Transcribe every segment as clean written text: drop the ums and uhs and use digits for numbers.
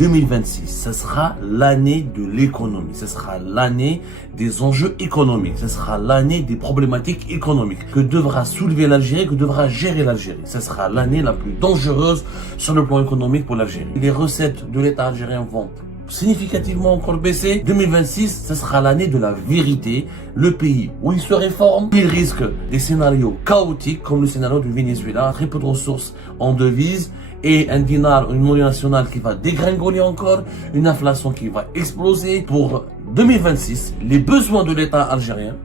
2026, ce sera l'année de l'économie, ce sera l'année des enjeux économiques, ce sera l'année des problématiques économiques que devra soulever l'Algérie, que devra gérer l'Algérie. Ce sera l'année la plus dangereuse sur le plan économique pour l'Algérie. Les recettes de l'État algérien vont significativement encore baissé. 2026, ce sera l'année de la vérité. Le pays où il se réforme, il risque des scénarios chaotiques comme le scénario du Venezuela, très peu de ressources en devises et un dinar, une monnaie nationale qui va dégringoler encore, une inflation qui va exploser. Pour 2026, les besoins de l'État algérien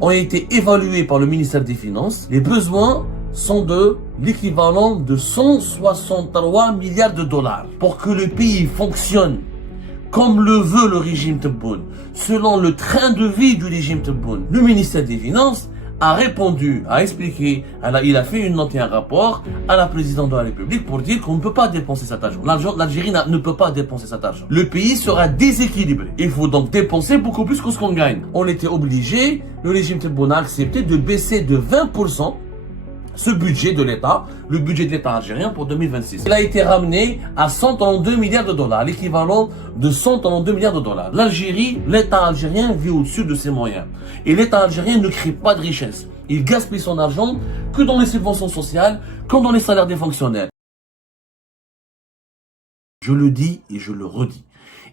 ont été évalués par le ministère des Finances. Les besoins sont de l'équivalent de 163 milliards de dollars. Pour que le pays fonctionne comme le veut le régime Tebboune, selon le train de vie du régime Tebboune, le ministère des Finances a répondu, a expliqué, il a fait une note et un rapport à la présidente de la République pour dire qu'on ne peut pas dépenser cet argent. L'Algérie ne peut pas dépenser cet argent. Le pays sera déséquilibré. Il faut donc dépenser beaucoup plus que ce qu'on gagne. On était obligé, le régime Tebboune a accepté de baisser de 20% ce budget de l'État, le budget de l'État algérien pour 2026. Il a été ramené à 132 milliards de dollars, l'équivalent de 132 milliards de dollars. L'Algérie, l'État algérien vit au-dessus de ses moyens. Et l'État algérien ne crée pas de richesse. Il gaspille son argent que dans les subventions sociales, comme dans les salaires des fonctionnaires. Je le dis et je le redis.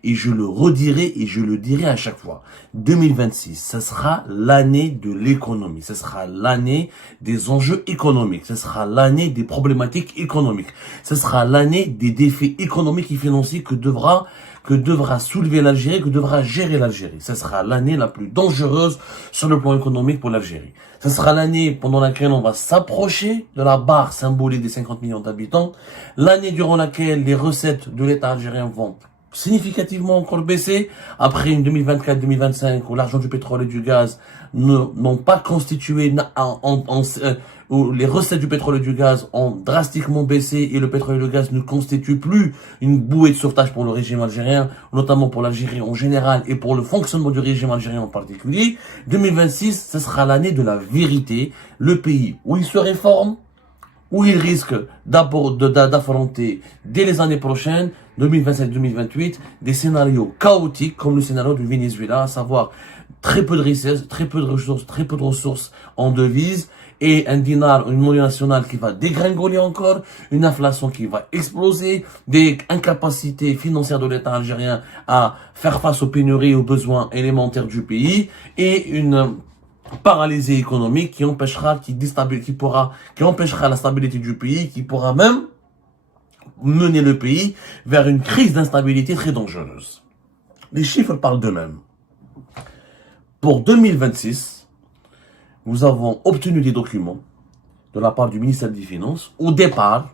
Et je le redirai et je le dirai à chaque fois. 2026, ce sera l'année de l'économie. Ce sera l'année des enjeux économiques. Ce sera l'année des problématiques économiques. Ce sera l'année des défis économiques et financiers que devra soulever l'Algérie, que devra gérer l'Algérie. Ce sera l'année la plus dangereuse sur le plan économique pour l'Algérie. Ce sera l'année pendant laquelle on va s'approcher de la barre symbolique des 50 millions d'habitants. L'année durant laquelle les recettes de l'État algérien vont significativement encore baissé après une 2024-2025 où l'argent du pétrole et du gaz n'ont pas constitué, où les recettes du pétrole et du gaz ont drastiquement baissé et le pétrole et le gaz ne constituent plus une bouée de sauvetage pour le régime algérien, notamment pour l'Algérie en général et pour le fonctionnement du régime algérien en particulier. 2026, ce sera l'année de la vérité, le pays où il se réforme, où il risque d'affronter dès les années prochaines, 2027-2028, des scénarios chaotiques comme le scénario du Venezuela, à savoir très peu de richesses, très peu de ressources en devises et un dinar, une monnaie nationale qui va dégringoler encore, une inflation qui va exploser, des incapacités financières de l'État algérien à faire face aux pénuries et aux besoins élémentaires du pays et une paralysée économique qui empêchera la stabilité du pays, qui pourra même mener le pays vers une crise d'instabilité très dangereuse. Les chiffres parlent d'eux-mêmes. Pour 2026, nous avons obtenu des documents de la part du ministère des Finances au départ,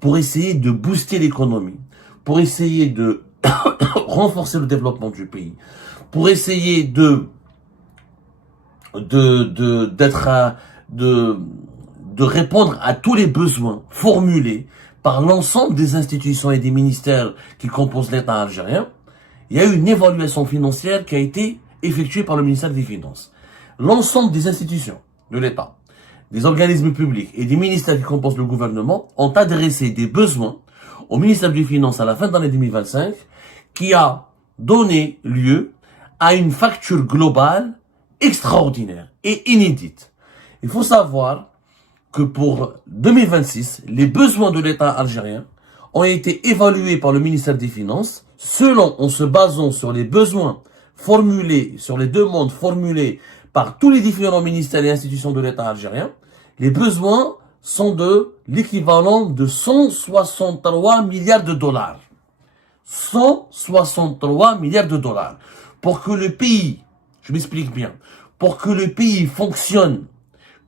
pour essayer de booster l'économie, pour essayer de renforcer le développement du pays, pour essayer de répondre à tous les besoins formulés par l'ensemble des institutions et des ministères qui composent l'État algérien. Il y a eu une évaluation financière qui a été effectuée par le ministère des Finances. L'ensemble des institutions de l'État, des organismes publics et des ministères qui composent le gouvernement ont adressé des besoins au ministère des Finances à la fin de l'année 2025 qui a donné lieu à une facture globale extraordinaire et inédite. Il faut savoir que pour 2026, les besoins de l'État algérien ont été évalués par le ministère des Finances en se basant sur les besoins formulés, sur les demandes formulées par tous les différents ministères et institutions de l'État algérien. Les besoins sont de l'équivalent de 163 milliards de dollars. 163 milliards de dollars. Pour que le pays, je m'explique bien, pour que le pays fonctionne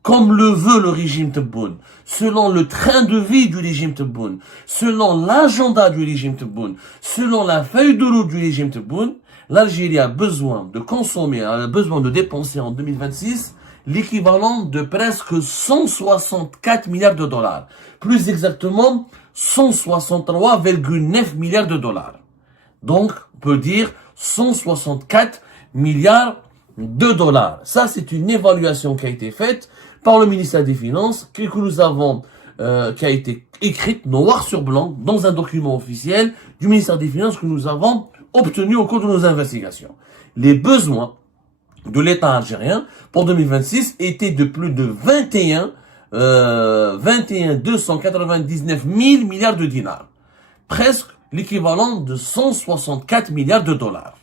comme le veut le régime Tebboune, selon le train de vie du régime Tebboune, selon l'agenda du régime Tebboune, selon la feuille de route du régime Tebboune, l'Algérie a besoin de consommer, a besoin de dépenser en 2026 l'équivalent de presque 164 milliards de dollars. Plus exactement, 163,9 milliards de dollars. Donc, on peut dire 164 milliards de dollars. Ça, c'est une évaluation qui a été faite par le ministère des Finances, que nous avons qui a été écrite noir sur blanc dans un document officiel du ministère des Finances que nous avons obtenu au cours de nos investigations. Les besoins de l'État algérien pour 2026 étaient de plus de 21 299 000 milliards de dinars. Presque l'équivalent de 164 milliards de dollars.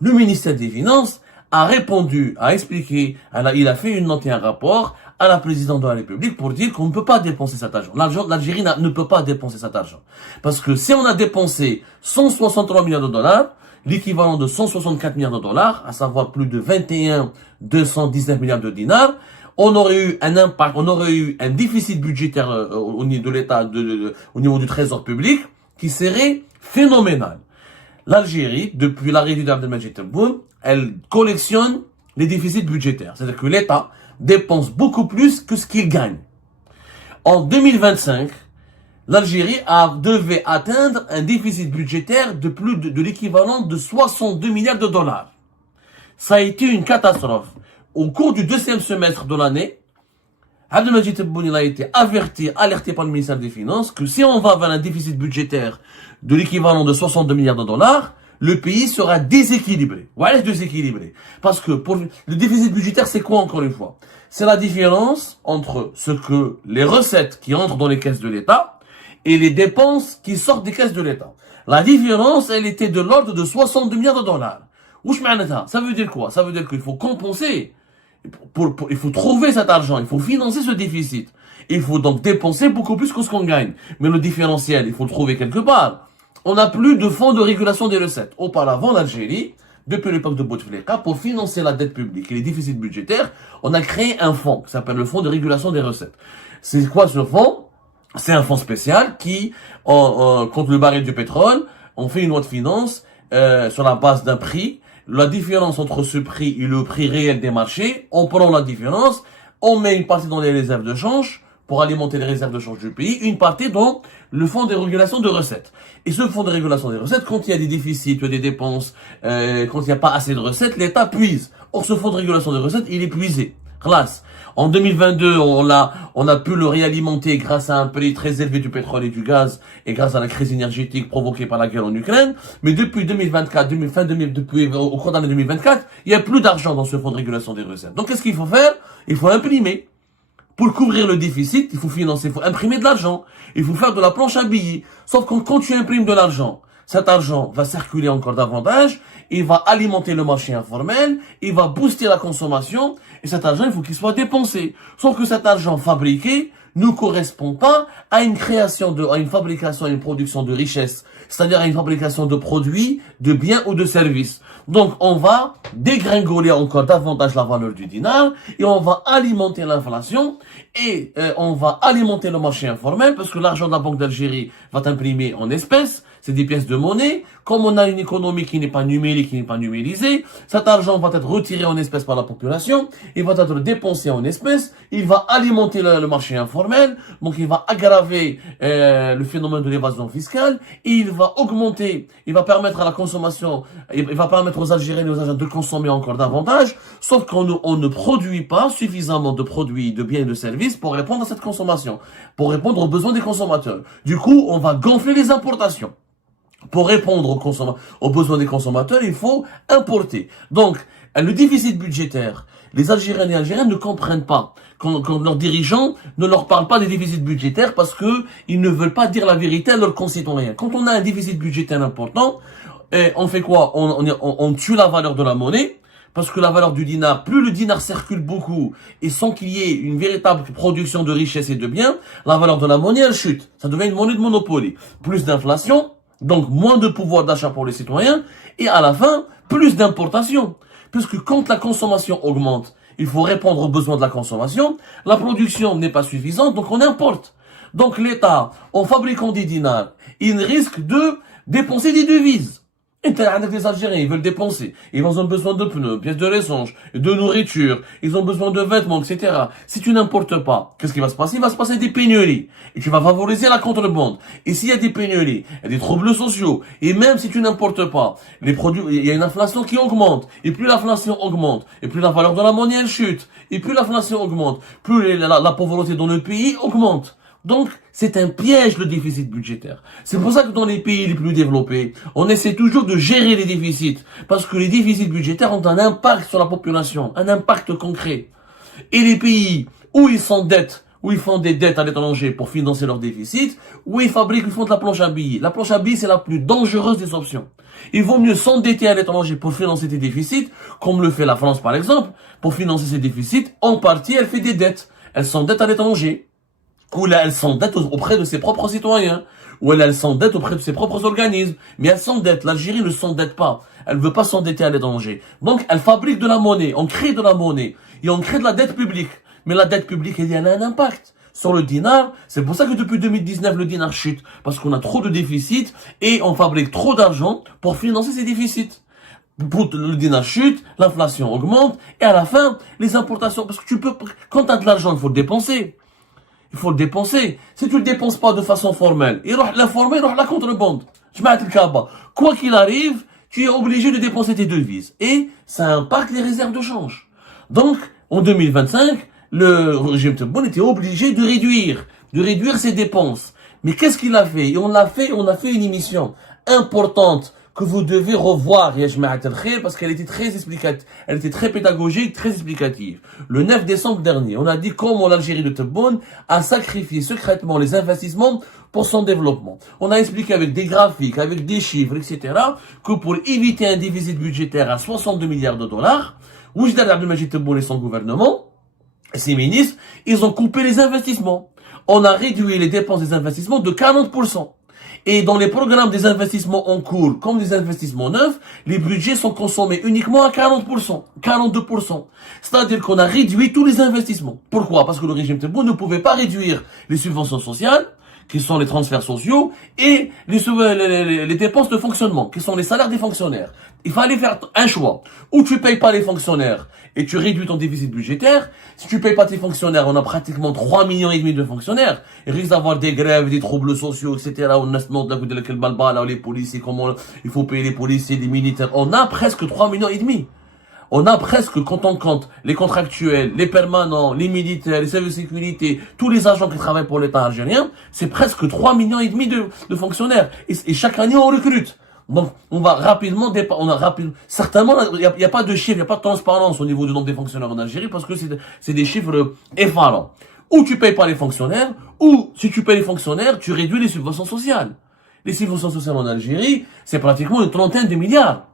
Le ministère des Finances a répondu, a expliqué, il a fait une note et un rapport à la présidente de la République pour dire qu'on ne peut pas dépenser cet argent. L'Algérie ne peut pas dépenser cet argent. Parce que si on a dépensé 163 milliards de dollars, l'équivalent de 164 milliards de dollars, à savoir plus de 21 219 milliards de dinars, on aurait eu un impact, on aurait eu un déficit budgétaire au niveau de l'État, au niveau du trésor public, qui serait phénoménal. L'Algérie, depuis l'arrivée d'Abdelmadjid Tebboune, elle collectionne les déficits budgétaires. C'est-à-dire que l'État dépense beaucoup plus que ce qu'il gagne. En 2025, l'Algérie devait atteindre un déficit budgétaire de plus de l'équivalent de 62 milliards de dollars. Ça a été une catastrophe. Au cours du deuxième semestre de l'année, Abdelmadjid Tebboune a été alerté par le ministère des Finances que si on va vers un déficit budgétaire de l'équivalent de 62 milliards de dollars, le pays sera déséquilibré. Voilà, déséquilibré. Parce que pour le déficit budgétaire, c'est quoi encore une fois? C'est la différence entre ce que les recettes qui entrent dans les caisses de l'État et les dépenses qui sortent des caisses de l'État. La différence, elle était de l'ordre de 62 milliards de dollars. Ça veut dire quoi? Ça veut dire qu'il faut compenser. Il faut trouver cet argent, il faut financer ce déficit. Il faut donc dépenser beaucoup plus que ce qu'on gagne. Mais le différentiel, il faut le trouver quelque part. On n'a plus de fonds de régulation des recettes. Auparavant, l'Algérie, depuis l'époque de Bouteflika, pour financer la dette publique et les déficits budgétaires, on a créé un fonds qui s'appelle le fonds de régulation des recettes. C'est quoi ce fonds? C'est un fonds spécial qui, contre le baril du pétrole, on fait une loi de finances sur la base d'un prix. La différence entre ce prix et le prix réel des marchés, on prend la différence, on met une partie dans les réserves de change pour alimenter les réserves de change du pays, une partie dans le fonds de régulation de recettes. Et ce fonds de régulation des recettes, quand il y a des déficits, des dépenses, quand il n'y a pas assez de recettes, l'État puise. Or, ce fonds de régulation des recettes, il est puisé. Classe. En 2022, on a pu le réalimenter grâce à un prix très élevé du pétrole et du gaz et grâce à la crise énergétique provoquée par la guerre en Ukraine. Mais depuis 2024, au cours de l'année 2024, il n'y a plus d'argent dans ce fonds de régulation des recettes. Donc, qu'est-ce qu'il faut faire? Il faut imprimer. Pour couvrir le déficit, il faut financer, il faut imprimer de l'argent. Il faut faire de la planche à billets. Sauf que quand tu imprimes de l'argent, cet argent va circuler encore davantage, il va alimenter le marché informel, il va booster la consommation, et cet argent, il faut qu'il soit dépensé. Sauf que cet argent fabriqué ne correspond pas à une fabrication, à une production de richesse, c'est-à-dire à une fabrication de produits, de biens ou de services. Donc, on va dégringoler encore davantage la valeur du dinar, et on va alimenter l'inflation, et on va alimenter le marché informel, parce que l'argent de la Banque d'Algérie va t'imprimer en espèces, c'est des pièces de monnaie. Comme on a une économie qui n'est pas numérique, qui n'est pas numérisée, cet argent va être retiré en espèces par la population, il va être dépensé en espèces, il va alimenter le marché informel, donc il va aggraver le phénomène de l'évasion fiscale, et il va augmenter, il va permettre à la consommation, il va permettre aux Algériens et aux Algériens de consommer encore davantage, sauf qu'on ne produit pas suffisamment de produits, de biens et de services pour répondre à cette consommation, pour répondre aux besoins des consommateurs. Du coup, on va gonfler les importations. Pour répondre aux besoins des consommateurs, il faut importer. Donc, le déficit budgétaire, les Algériens et Algériens ne comprennent pas. Quand leurs dirigeants ne leur parlent pas des déficits budgétaires parce que ils ne veulent pas dire la vérité à leurs concitoyens. Quand on a un déficit budgétaire important, on fait quoi? On tue la valeur de la monnaie. Parce que la valeur du dinar, plus le dinar circule beaucoup et sans qu'il y ait une véritable production de richesse et de biens, la valeur de la monnaie, elle chute. Ça devient une monnaie de monopole. Plus d'inflation, donc moins de pouvoir d'achat pour les citoyens, et à la fin, plus d'importation. Puisque quand la consommation augmente, il faut répondre aux besoins de la consommation, la production n'est pas suffisante, donc on importe. Donc l'État, en fabriquant des dinars, il risque de dépenser des devises. Et avec les Algériens, ils veulent dépenser. Ils ont besoin de pneus, pièces de rechange, de nourriture, ils ont besoin de vêtements, etc. Si tu n'importes pas, qu'est-ce qui va se passer? Il va se passer des pénuries. Et tu vas favoriser la contrebande. Et s'il y a des pénuries, il y a des troubles sociaux, et même si tu n'importes pas, les produits, il y a une inflation qui augmente. Et plus l'inflation augmente, et plus la valeur de la monnaie elle chute. Et plus l'inflation augmente, plus la pauvreté dans le pays augmente. Donc, c'est un piège, le déficit budgétaire. C'est pour ça que dans les pays les plus développés, on essaie toujours de gérer les déficits. Parce que les déficits budgétaires ont un impact sur la population, un impact concret. Et les pays où ils s'endettent, où ils font des dettes à l'étranger pour financer leurs déficits, où ils font de la planche à billets. La planche à billets, c'est la plus dangereuse des options. Il vaut mieux s'endetter à l'étranger pour financer tes déficits, comme le fait la France par exemple. Pour financer ses déficits, en partie, elle fait des dettes. Elle s'endette à l'étranger. Ou là, elle s'endette auprès de ses propres citoyens. Ou elle s'endette auprès de ses propres organismes. Mais elle s'endette. L'Algérie ne s'endette pas. Elle ne veut pas s'endetter à l'étranger. Donc, elle fabrique de la monnaie. On crée de la monnaie. Et on crée de la dette publique. Mais la dette publique, elle a un impact sur le dinar. C'est pour ça que depuis 2019, le dinar chute. Parce qu'on a trop de déficits et on fabrique trop d'argent pour financer ces déficits. Le dinar chute, l'inflation augmente et à la fin, les importations. Parce que quand tu as de l'argent, il faut le dépenser. Il faut le dépenser. Si tu le dépenses pas de façon formelle, il aura l'informel, il aura la contrebande. Je mets le cabas. Quoi qu'il arrive, tu es obligé de dépenser tes devises. Et ça impacte les réserves de change. Donc, en 2025, le régime Tebboune était obligé de réduire ses dépenses. Mais qu'est-ce qu'il a fait? Et on a fait une émission importante que vous devez revoir, parce qu'elle était très explicative, elle était très pédagogique, très explicative. Le 9 décembre dernier, on a dit comment l'Algérie de Tebboune a sacrifié secrètement les investissements pour son développement. On a expliqué avec des graphiques, avec des chiffres, etc., que pour éviter un déficit budgétaire à 62 milliards de dollars, Oujda Abdelmajid Tebboune et son gouvernement, et ses ministres, ils ont coupé les investissements. On a réduit les dépenses des investissements de 40%. Et dans les programmes des investissements en cours, comme des investissements neufs, les budgets sont consommés uniquement à 40%, 42%. C'est-à-dire qu'on a réduit tous les investissements. Pourquoi? Parce que le régime Tebboune ne pouvait pas réduire les subventions sociales, qui sont les transferts sociaux, et les dépenses de fonctionnement, qui sont les salaires des fonctionnaires. Il fallait faire un choix. Ou tu payes pas les fonctionnaires et tu réduis ton déficit budgétaire. Si tu payes pas tes fonctionnaires, on a pratiquement 3,5 millions de fonctionnaires. Il risque d'avoir des grèves, des troubles sociaux, etc. Les policiers, comment il faut payer les policiers, les militaires. On a presque 3,5 millions. On a presque, quand on compte les contractuels, les permanents, les militaires, les services de sécurité, tous les agents qui travaillent pour l'État algérien, c'est presque 3,5 millions de fonctionnaires. Et chaque année, on recrute. Donc, on va rapidement, certainement, il n'y a pas de chiffre, il n'y a pas de transparence au niveau du nombre des fonctionnaires en Algérie parce que c'est des chiffres effarants. Ou tu payes pas les fonctionnaires, ou si tu payes les fonctionnaires, tu réduis les subventions sociales. Les subventions sociales en Algérie, c'est pratiquement une trentaine de milliards.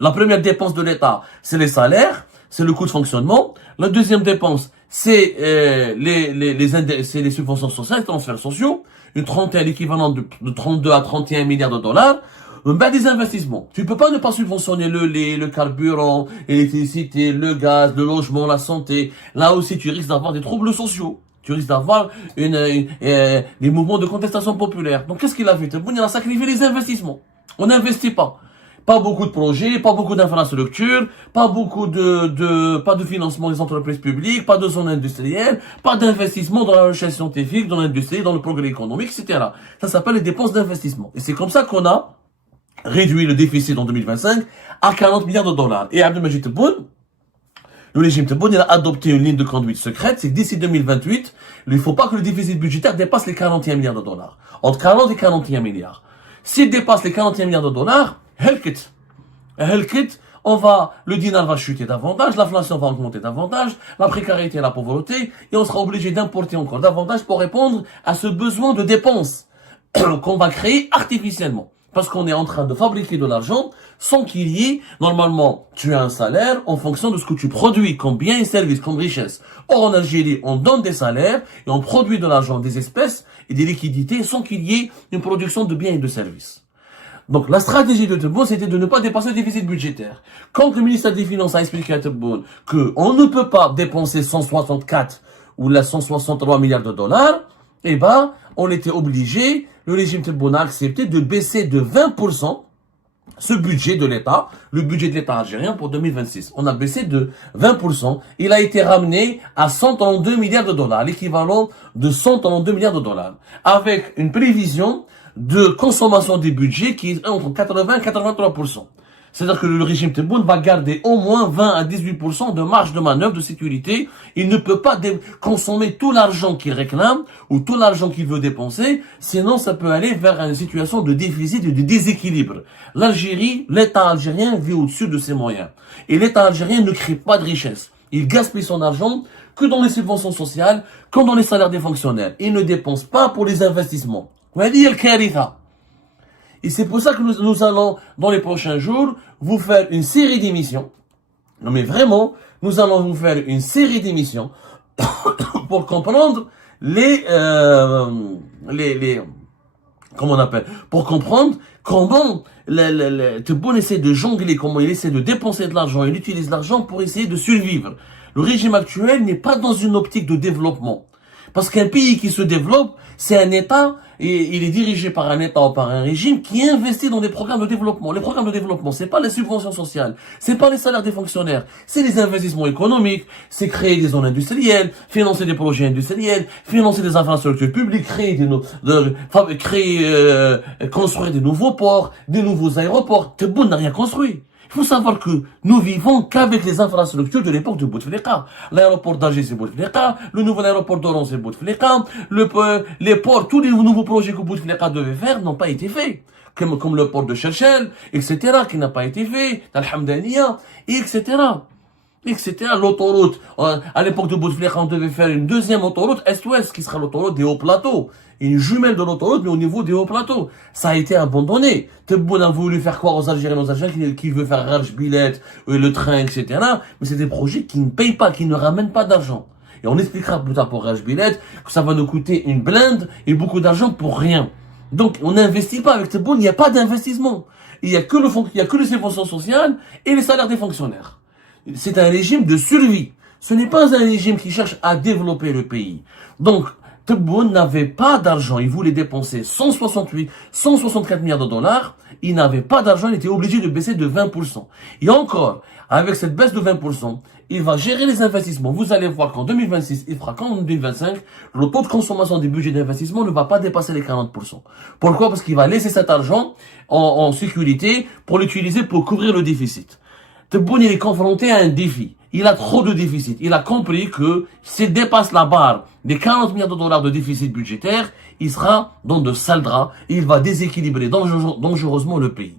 La première dépense de l'État, c'est les salaires, c'est le coût de fonctionnement. La deuxième dépense, c'est les subventions sociales, les transferts sociaux. Une trentaine, l'équivalent de 32 à 31 milliards de dollars. Des investissements. Tu peux pas ne pas subventionner le lait, le carburant, l'électricité, le gaz, le logement, la santé. Là aussi, tu risques d'avoir des troubles sociaux. Tu risques d'avoir des mouvements de contestation populaire. Donc, qu'est-ce qu'il a fait? Il a sacrifié les investissements. On n'investit pas. Pas beaucoup de projets, pas beaucoup d'infrastructures, pas de financement des entreprises publiques, pas de zones industrielles, pas d'investissement dans la recherche scientifique, dans l'industrie, dans le progrès économique, etc. Ça s'appelle les dépenses d'investissement. Et c'est comme ça qu'on a réduit le déficit en 2025 à 40 milliards de dollars. Et Abdelmajid Tebboune, le régime Tebboune, il a adopté une ligne de conduite secrète, c'est que d'ici 2028, il ne faut pas que le déficit budgétaire dépasse les 41 milliards de dollars. Entre 40 et 41 milliards. S'il dépasse les 41 milliards de dollars, le dinar va chuter davantage, l'inflation va augmenter davantage, la précarité et la pauvreté, et on sera obligé d'importer encore davantage pour répondre à ce besoin de dépenses qu'on va créer artificiellement. Parce qu'on est en train de fabriquer de l'argent sans qu'il y ait, normalement, tu as un salaire en fonction de ce que tu produis comme biens et services, comme richesse. Or, en Algérie, on donne des salaires et on produit de l'argent, des espèces et des liquidités sans qu'il y ait une production de biens et de services. Donc, la stratégie de Tebboune, c'était de ne pas dépasser le déficit budgétaire. Quand le ministère des Finances a expliqué à Tebboune qu'on ne peut pas dépenser 164 ou 163 milliards de dollars, eh ben, on était obligé, le régime Tebboune a accepté de baisser de 20% ce budget de l'État, le budget de l'État algérien pour 2026. On a baissé de 20%. Il a été ramené à 132 milliards de dollars, l'équivalent de 132 milliards de dollars, avec une prévision de consommation des budgets qui est entre 80 et 83%. C'est-à-dire que le régime Tebboune va garder au moins 20 à 18% de marge de manœuvre de sécurité. Il ne peut pas consommer tout l'argent qu'il réclame ou tout l'argent qu'il veut dépenser, sinon ça peut aller vers une situation de déficit et de déséquilibre. L'Algérie, l'État algérien vit au-dessus de ses moyens. Et l'État algérien ne crée pas de richesse. Il gaspille son argent que dans les subventions sociales, comme dans les salaires des fonctionnaires. Il ne dépense pas pour les investissements. Et c'est pour ça que nous allons, dans les prochains jours, vous faire une série d'émissions. Non mais vraiment, nous allons vous faire une série d'émissions pour comprendre comment on appelle, pour comprendre comment Tebboune essaie de jongler, comment il essaie de dépenser de l'argent, il utilise l'argent pour essayer de survivre. Le régime actuel n'est pas dans une optique de développement. Parce qu'un pays qui se développe, c'est un État, et il est dirigé par un État ou par un régime qui investit dans des programmes de développement. Les programmes de développement, c'est pas les subventions sociales, c'est pas les salaires des fonctionnaires, c'est les investissements économiques, c'est créer des zones industrielles, financer des projets industriels, financer des infrastructures publiques, construire des nouveaux ports, des nouveaux aéroports. Tebboune n'a rien construit. Il faut savoir que nous vivons qu'avec les infrastructures de l'époque de Bouteflika. L'aéroport d'Alger, c'est Bouteflika. Le nouvel aéroport d'Oran, c'est Bouteflika. Les ports, tous les nouveaux projets que Bouteflika devait faire n'ont pas été faits. Comme le port de Cherchel, etc., qui n'a pas été fait. Al-Hamdaniya, etc. L'autoroute, à l'époque de Bouteflika, on devait faire une deuxième autoroute Est-Ouest, qui sera l'autoroute des hauts plateaux. Une jumelle de l'autoroute, mais au niveau des hauts plateaux. Ça a été abandonné. Tebboune a voulu faire croire aux Algériens, qu'il veut faire Rajbilet, le train, etc. Mais c'est des projets qui ne payent pas, qui ne ramènent pas d'argent. Et on expliquera plus tard pour Rajbilet que ça va nous coûter une blinde et beaucoup d'argent pour rien. Donc, on n'investit pas avec Tebboune, il n'y a pas d'investissement. Il n'y a que les subventions sociales et les salaires des fonctionnaires. C'est un régime de survie. Ce n'est pas un régime qui cherche à développer le pays. Donc, Tebboune n'avait pas d'argent. Il voulait dépenser 164 milliards de dollars. Il n'avait pas d'argent. Il était obligé de baisser de 20%. Et encore, avec cette baisse de 20%, il va gérer les investissements. Vous allez voir qu'en 2026, il fera comme en 2025, le taux de consommation du budget d'investissement ne va pas dépasser les 40%. Pourquoi? Parce qu'il va laisser cet argent en sécurité pour l'utiliser pour couvrir le déficit. Tebboune, il est confronté à un défi. Il a trop de déficit. Il a compris que s'il dépasse la barre des 40 milliards de dollars de déficit budgétaire, il sera dans de sales draps et il va déséquilibrer dangereusement le pays.